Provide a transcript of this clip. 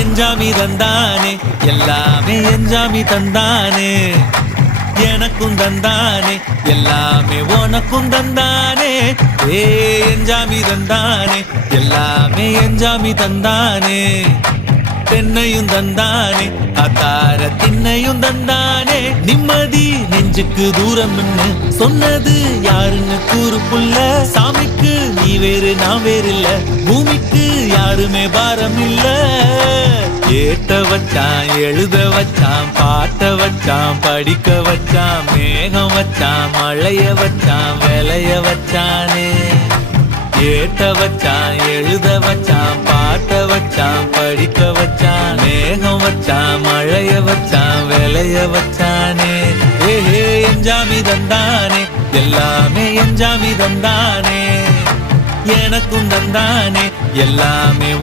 எஞ்சாமி தந்தானே எல்லாமே எஞ்சாமி தந்தானே எனக்கும் தந்தானே எல்லாமே உனக்கும் தந்தானே ஏ எஞ்சாமி தந்தானே எல்லாமே எஞ்சாமி தந்தானே தென்னையும் தந்தானே அத்தார திண்ணையும் தந்தானே நிம்மதி நெஞ்சுக்கு தூரம் சொன்னது யாருன்னு கூறு புள்ள சாமிக்கு நீ வேறு நான் வேறு இல்ல பூமிக்கு யாருமே பாரம் இல்ல ஏத்த வச்சான் எழுத வச்சான் பாட்ட வச்சான் படிக்க வச்சான் மேகம் வச்சான் மழைய வச்சான் விளைய வச்சானே ஏத்த வச்சான் எழுத வச்சான் பாட்ட வச்சான் படிக்க வச்சான் மேகம் வச்சான் மழைய வச்சான் விளைய வச்சானே ஏஹே எஞ்சாமி தந்தானே எல்லாமே எஞ்சாமி தந்தானே எனக்கும் தந்தானே எல்லாமே